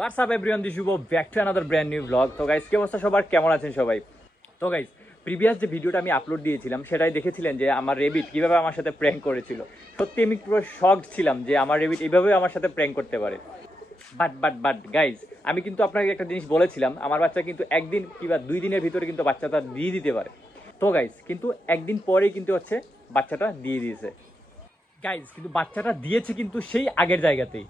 WhatsApp everyone, this Shubh back to another brand new blog. তো guys, কি অবস্থা সবার, কেমন আছেন সবাই? তো গাইস, প্রিভিয়াস যে ভিডিওটা আমি আপলোড দিয়েছিলাম সেটাই দেখেছিলেন যে আমার রেবিট কীভাবে আমার সাথে প্র্যাঙ্ক করেছিল। সত্যি আমি পুরো শকড ছিলাম যে আমার রেবিট এইভাবে আমার সাথে প্র্যাঙ্ক করতে পারে। বাট গাইজ, আমি কিন্তু আপনাকে একটা জিনিস বলেছিলাম, আমার বাচ্চা কিন্তু একদিন কিংবা 2 দিনের ভিতরে কিন্তু বাচ্চাটা দিয়ে দিতে পারে। তো গাইজ, কিন্তু একদিন পরেই কিন্তু হচ্ছে বাচ্চাটা দিয়ে দিয়েছে। গাইজ, কিন্তু বাচ্চাটা দিয়েছে কিন্তু সেই আগের জায়গাতেই।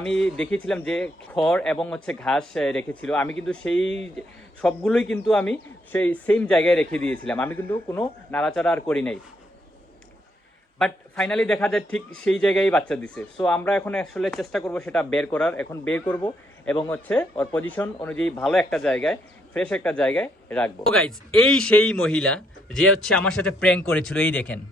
আমি দেখিয়েছিলাম যে খড় এবং হচ্ছে ঘাস রেখেছিল, আমি কিন্তু সেই সবগুলোই কিন্তু আমি সেই সেম জায়গায় রেখে দিয়েছিলাম, আমি কিন্তু কোনো নাড়াচাড়া আর করি নাই। বাট ফাইনালি দেখা যায় ঠিক সেই জায়গায় বাচ্চা দিছে। সো আমরা এখন আসলে চেষ্টা করব সেটা বের করার, এখন বের করব এবং হচ্ছে ওর পজিশন অনুযায়ী ভালো একটা জায়গায়, ফ্রেশ একটা জায়গায় রাখবো। গাইজ, এই সেই মহিলা যে হচ্ছে আমার সাথে প্র্যাঙ্ক করেছিল, এই দেখেন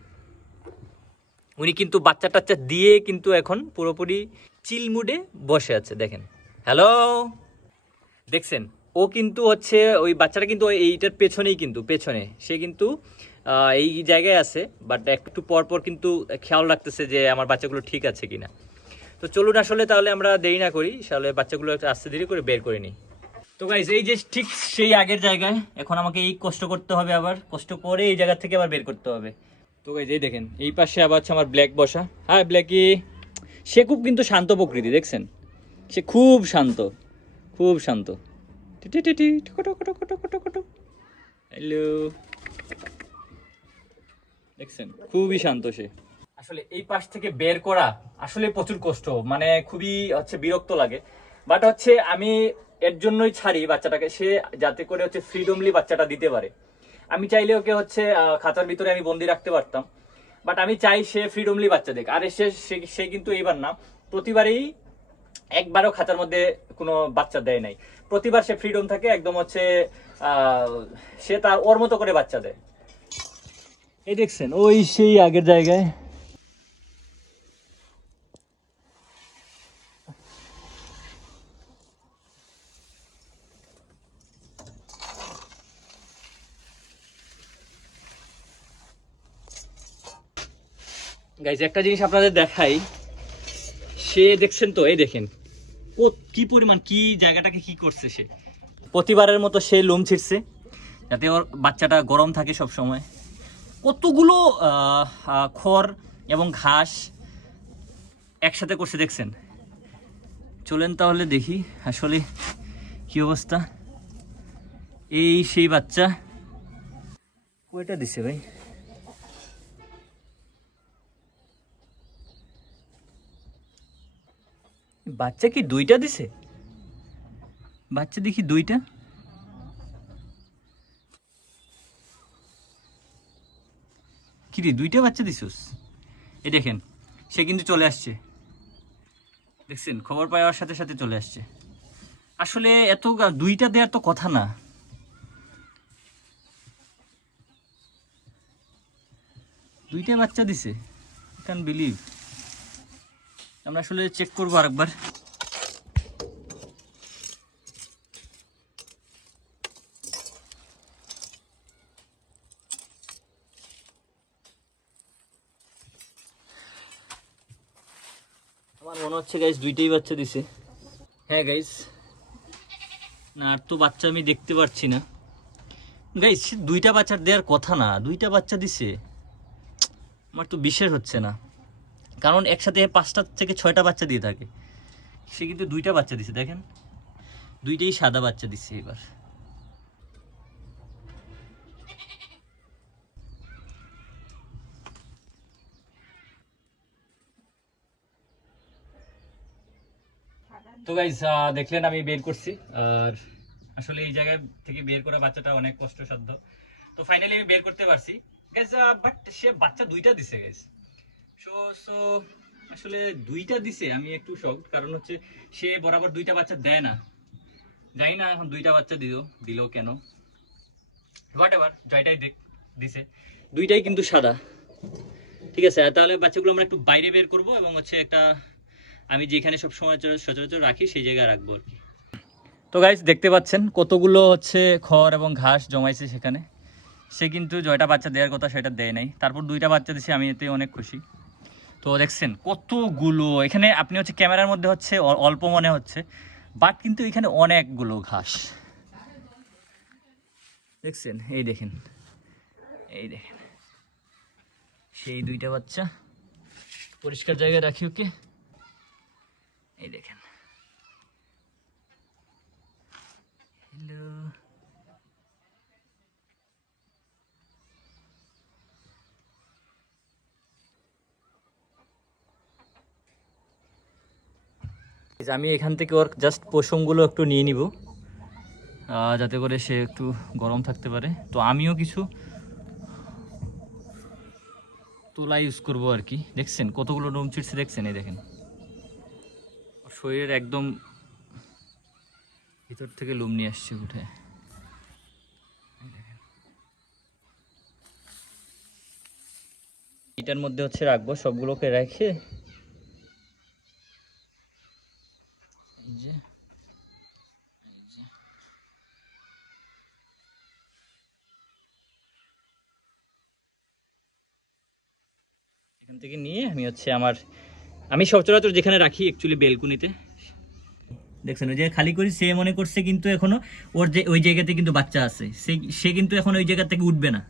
উনি কিন্তু বাচ্চা টাচ্চা দিয়ে কিন্তু এখন পুরোপুরি চিল মুডে বসে আছে। দেখেন, হ্যালো, দেখছেন? ও কিন্তু হচ্ছে ওই বাচ্চাটা কিন্তু এইটার পেছনেই, কিন্তু পেছনে সে কিন্তু এই জায়গায় আছে, বাট একটু পর পর কিন্তু খেয়াল রাখতেছে যে আমার বাচ্চাগুলো ঠিক আছে কিনা। তো চলুন আসলে তাহলে আমরা দেরি না করি, তাহলে বাচ্চাগুলো একটু আস্তে ধীরে করে বের করে নিই। তো গাইজ, এই যে ঠিক সেই আগের জায়গায় এখন আমাকে এই কষ্ট করতে হবে, আবার কষ্ট করে এই জায়গা থেকে আবার বের করতে হবে। তো গাইজ, এই দেখেন এই পাশে আবার হচ্ছে আমার ব্ল্যাক বসা। হ্যাঁ ব্ল্যাকি, সে খুব কিন্তু শান্ত প্রকৃতি, দেখছেন? সে খুব শান্ত, খুব শান্ত। হ্যালো, দেখছেন খুবই শান্ত সে। আসলে এই পাশ থেকে বের করা আসলে প্রচুর কষ্ট, মানে খুবই হচ্ছে বিরক্ত লাগে। বাট হচ্ছে আমি এর জন্যই ছাড়ি বাচ্চাটাকে, সে যাতে করে হচ্ছে ফ্রিডমলি বাচ্চাটা দিতে পারে। আমি চাইলে ওকে হচ্ছে খাঁচার ভিতরে আমি বন্দি রাখতে পারতাম, বাট আমি চাই সে ফ্রিডমলি বাচ্চা দেখ। আর সে কিন্তু এইবার না, প্রতিবারেই একবারও খাঁচার মধ্যে কোনো বাচ্চা দেয় নাই। প্রতিবার সে ফ্রিডম থাকে একদম, হচ্ছে সে তার ওর মতো করে বাচ্চা দেয়। এই দেখছেন ওই সেই আগের জায়গায়। গাইজ, একটা জিনিস আপনাদের দেখাই, সে দেখছেন তো, এই দেখেন কি পরিমাণ, কি জায়গাটাকে কি করছে সে। প্রতিবারের মতো সে লোম ছিঁড়ছে যাতে ওর বাচ্চাটা গরম থাকে সব সময়। কতগুলো খড় এবং ঘাস একসাথে করছে, দেখছেন? চলেন তাহলে দেখি আসলে কি অবস্থা। এই সেই বাচ্চা কয়টা দিছে ভাই? বাচ্চা কি 2টা দিছে? বাচ্চা দেখি 2টা। কি রে, 2টা বাচ্চা দিছস? এই দেখেন, সে কিন্তু চলে আসছে, দেখছেন? খবর পাওয়ার সাথে সাথে চলে আসছে। আসলে এত 2টা দেওয়ার তো কথা না। 2টা বাচ্চা দিছে, ক্যান বিলিভ। আমরা আসলে চেক করবো আরেকবার। আমার মনে হচ্ছে গাইস 2টাই বাচ্চা দিছে। হ্যাঁ গাইস, না আর তো বাচ্চা আমি দেখতে পাচ্ছি না। গাইস, 2টা বাচ্চা দেওয়ার কথা না, 2টা বাচ্চা দিছে। আমার তো বিশ্বাস হচ্ছে না, কারণ একসাথে 5টা থেকে 6টা বাচ্চা দিয়ে থাকে, সে কিন্তু 2টা বাচ্চা দিছে। দেখেন, 2টাই সাদা বাচ্চা দিছে এবার। তো গাইস, দেখলেন আমি বের করছি, আর আসলে এই জায়গায় থেকে বের করা বাচ্চাটা অনেক কষ্টসাধ্য। তো ফাইনালি আমি বের করতে পারছি গাইস, বাট সে বাচ্চা 2টা দিছে গাইস। সো সো আসলে 2টা দিছে, আমি একটু শকড, কারণ হচ্ছে সে বরাবর 2টা বাচ্চা দেয় না। জানি না এখন 2টা বাচ্চা দিল কেন। হোয়াট এভার, জয়টাই দিছে, 2টাই কিন্তু সাদা। ঠিক আছে, তাহলে বাচ্চাগুলো আমরা একটু বাইরে বের করব এবং হচ্ছে একটা আমি যেখানে সবসময় সচরাচর রাখি সেই জায়গায় রাখবো আর কি। তো গাইস, দেখতে পাচ্ছেন কতগুলো হচ্ছে খড় এবং ঘাস জমাইছে সেখানে। সে কিন্তু জয়টা বাচ্চা দেওয়ার কথা সেটা দেয় নাই, তারপর 2টা বাচ্চা দিছে, আমি এতে অনেক খুশি। তো দেখছেন কতগুলো এখানে, আপনি হচ্ছে ক্যামেরার মধ্যে হচ্ছে অল্প মনে হচ্ছে, বাট কিন্তু এখানে অনেকগুলো ঘাস দেখছেন, এই দেখেন, এই দেখেন সেই দুইটা বাচ্চা, পরিষ্কার জায়গায় রাখি ওকে। এই দেখেন, হ্যালো, আমি এখান থেকে ওর জাস্ট পশমগুলো একটু নিয়ে নিব, যাতে করে সে একটু গরম থাকতে পারে। তো আমিও কিছু তোলা ইউজ করবো আর কি। দেখছেন কতগুলো লোম ছিটছে, দেখছেন, এই দেখেন শরীরের একদম ভিতর থেকে লোম নিয়ে আসছে উঠে। এটার মধ্যে হচ্ছে রাখবো সবগুলোকে রেখে, এখান থেকে নিয়ে আমি সচরাচর যেখানে রাখি অ্যাকচুয়ালি বেলকুনিতে। দেখছেন ওই যে খালি করি, সে মনে করছে কিন্তু এখনো ওর যে ওই জায়গাতে কিন্তু বাচ্চা আছে, সে কিন্তু এখন ওই জায়গা থেকে উঠবে না।